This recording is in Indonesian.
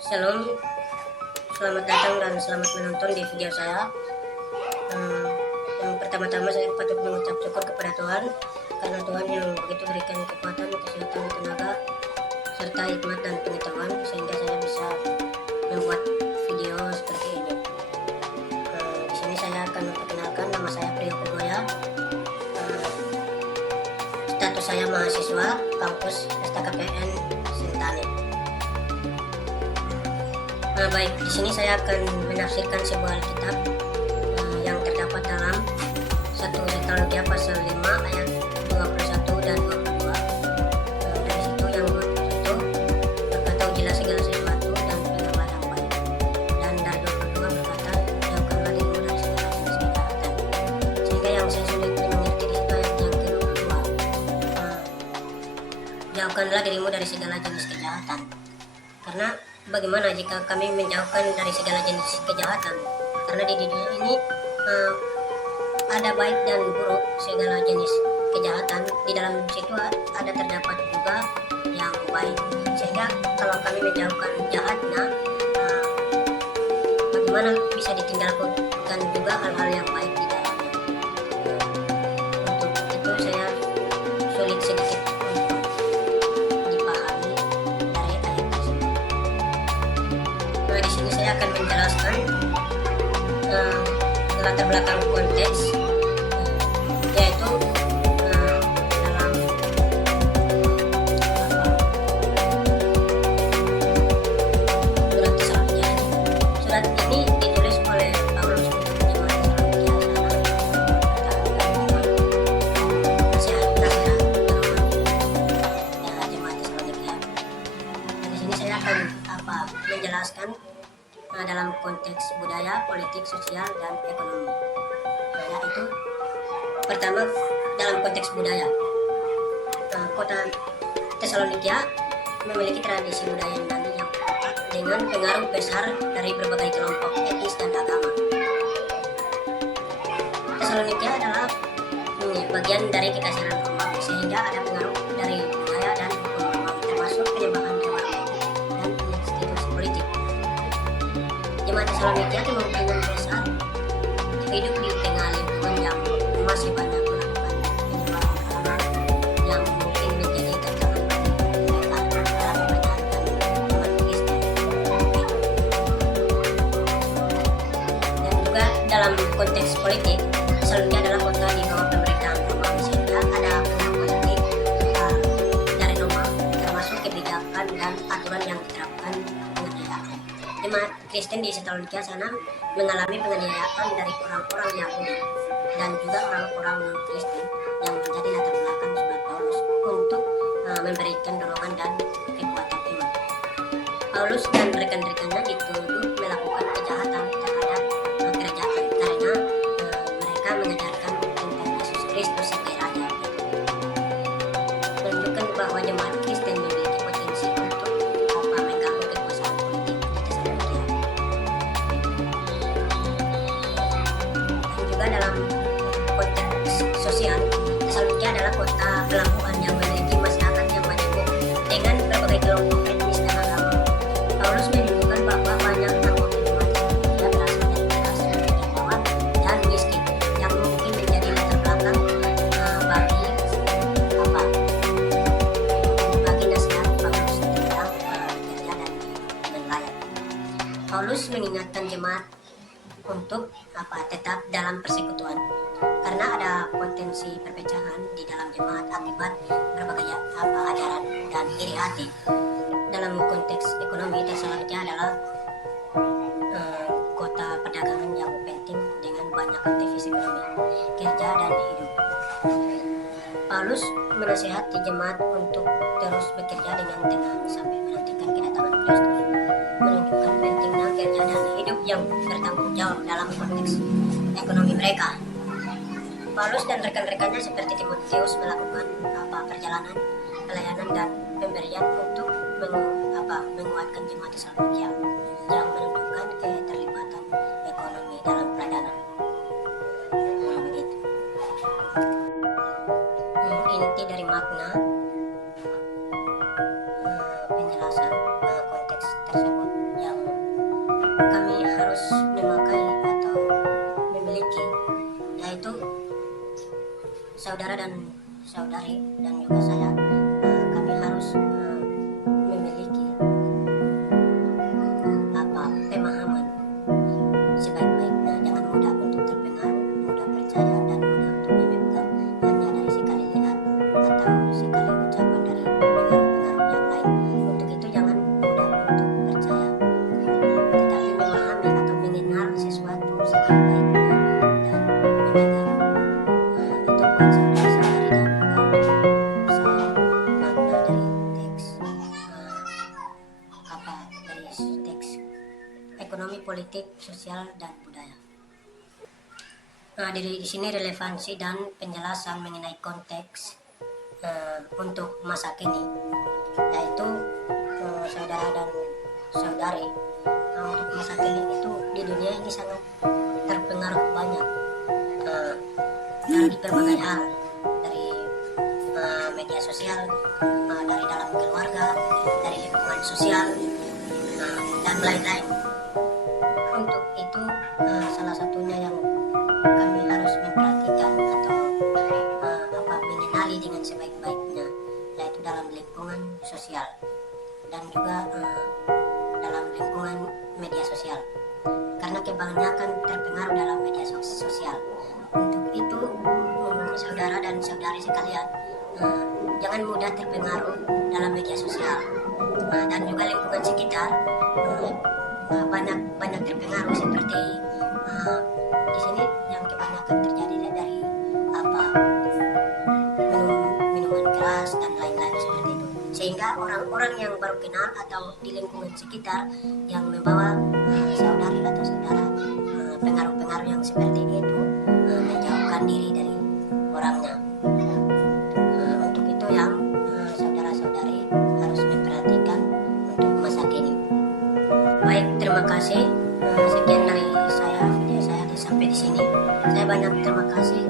Shalom, selamat datang dan selamat menonton di video saya. Yang pertama-tama saya patut mengucap syukur kepada Tuhan karena Tuhan yang begitu berikan kekuatan, kesehatan, tenaga, serta hikmat dan pengetahuan sehingga saya bisa membuat video seperti ini. Di sini saya akan memperkenalkan, nama saya Priyo Pugoya. Status saya mahasiswa kampus STKPN Sentani. Baik, di sini saya akan menafsirkan sebuah Alkitab yang terdapat dalam 1 Tesalonika pasal 5 ayat 21 dan 22. Dari situ yang 21 berkata, ujilah segala sesuatu dan pilihlah yang baik. Dan dari 22 berkata, jauhkanlah dirimu dari segala jenis kejahatan. Sehingga yang saya sulit mengerti di situ ayat yang ke-22. Jauhkanlah dirimu dari segala jenis kejahatan. Karena bagaimana jika kami menjauhkan dari segala jenis kejahatan? Karena di dunia ini ada baik dan buruk segala jenis kejahatan. Di dalam situ ada terdapat juga yang baik. Sehingga kalau kami menjauhkan jahatnya, bagaimana bisa ditinggalkan juga hal-hal yang baik di dalamnya? Untuk itu saya sulit sedikit dipahami dari ayat tersebut. Di sini saya akan menjelaskan latar belakang konteks, yaitu dalam surat Tesalonika. Surat ini ditulis oleh Paulus untuk jemaat Tesalonika jemaat Tesalonika. Di sini saya akan menjelaskan dalam konteks budaya, politik, sosial, dan ekonomi. Yaitu pertama dalam konteks budaya. Kota Tesalonika memiliki tradisi budaya Yunani yang kuat dengan pengaruh besar dari berbagai kelompok etnis dan agama. Tesalonika adalah bagian dari kekaisaran Romawi, sehingga ada pengaruh dari budaya dan hukum Romawi, termasuk penyembahan dewa dan institusi politik. Jemaat Tesalonika kemungkinan besar hidup di tengah lingkungan yang masih banyak melakukan penyembahan agama yang mungkin menjadi tantangan bagi mereka dalam mempertahankan umat Kristen. Dan juga dalam konteks politik, Tesalonika adalah kota di bawah pemerintahan Romawi, sehingga ada pengaruh politik dari Roma, termasuk kebijakan dan aturan yang diterapkan penganiayaan. Jemaat Kristen di Tesalonika sana mengalami penganiayaan dari orang-orang Yahudi dan juga orang-orang non-Kristen yang menjadi latar belakang surat Paulus untuk memberikan dorongan dan kekuatan iman. Paulus dan rekan-rekannya dituduh melakukan kejahatan terhadap kerajaan karena mereka mengajarkan tentang Yesus Kristus sebagai Raja. Menunjukkan bahwa jemaat Kristen memiliki potensi untuk mengganggu kekuasaan politik di Tesalonika. Dan juga dalam konteks sosial, Tesalonika adalah kota pelabuhan yang memiliki masyarakat yang majemuk dengan berbagai kelompok etnis dan agama. Paulus menunjukkan bahwa banyak anggota jemaat Tesalonika berasal dari kelas bawah dan miskin yang mungkin menjadi latar belakang bagi nasihat Paulus tentang kerja dan nelayan. Paulus mengingatkan jemaat untuk tetap dalam persekutuan karena ada potensi perpecahan di dalam jemaat akibat berbagai ajaran dan iri hati. Dalam konteks ekonomi, Tesalonika adalah kota perdagangan yang penting dengan banyak aktivis ekonomi, kerja dan hidup. Paulus menasihati jemaat untuk terus bekerja dengan tenang sampai menantikan kedatangan Kristus, menunjukkan pentingnya kerja dan hidup yang bertanggung jawab dalam konteks ekonomi mereka. Paulus dan rekan-rekannya seperti Timotius melakukan perjalanan, pelayanan dan pemberian untuk menguatkan jemaat Tesalonika yang menunjukkan keterlibatan ekonomi dalam peradaban. Begitu. Inti dari makna penjelasan konteks tersebut kami harus memakai atau memiliki, yaitu saudara dan saudari dan juga saya, kami harus memiliki pemahaman sebaik-baiknya. Jangan mudah untuk terpengaruh, mudah percaya, dan mudah untuk memegang hanya dari sekali lihat atau sekali ucapan dari pengaruh-pengaruh yang lain. Untuk itu jangan mudah untuk percaya, tetapi memahami atau mengenal sesuatu sebaik-baiknya dan memegang itu buat saudara-saudari dan juga untuk saya makna dari teks dari teks ekonomi, politik, sosial, dan budaya. Di sini relevansi dan penjelasan mengenai konteks untuk masa kini, yaitu saudara dan saudari, untuk masa kini itu di dunia ini sangat terpengaruh banyak dari berbagai hal, dari media sosial, dari dalam keluarga, dari lingkungan sosial, dan lain-lain. Untuk itu salah satunya yang kami harus memperhatikan atau mengenali dengan sebaik-baiknya, yaitu dalam lingkungan sosial dan juga dalam lingkungan media sosial, karena kebanyakan terpengaruh dalam media sosial. Untuk itu saudara dan saudari sekalian, jangan mudah terpengaruh dalam media sosial, dan juga lingkungan sekitar banyak terpengaruh, seperti di sini yang kebanyakan terjadi dari minuman keras dan lain-lain seperti itu, sehingga orang-orang yang baru kenal atau di lingkungan sekitar yang membawa saudari atau saudara pengaruh-pengaruh yang seperti itu menjauhkan diri dari orangnya. Untuk itu yang saudara-saudari harus memperhatikan untuk masa kini. Baik, terima kasih. Sekian dari saya, video saya sampai di sini. Saya banyak terima kasih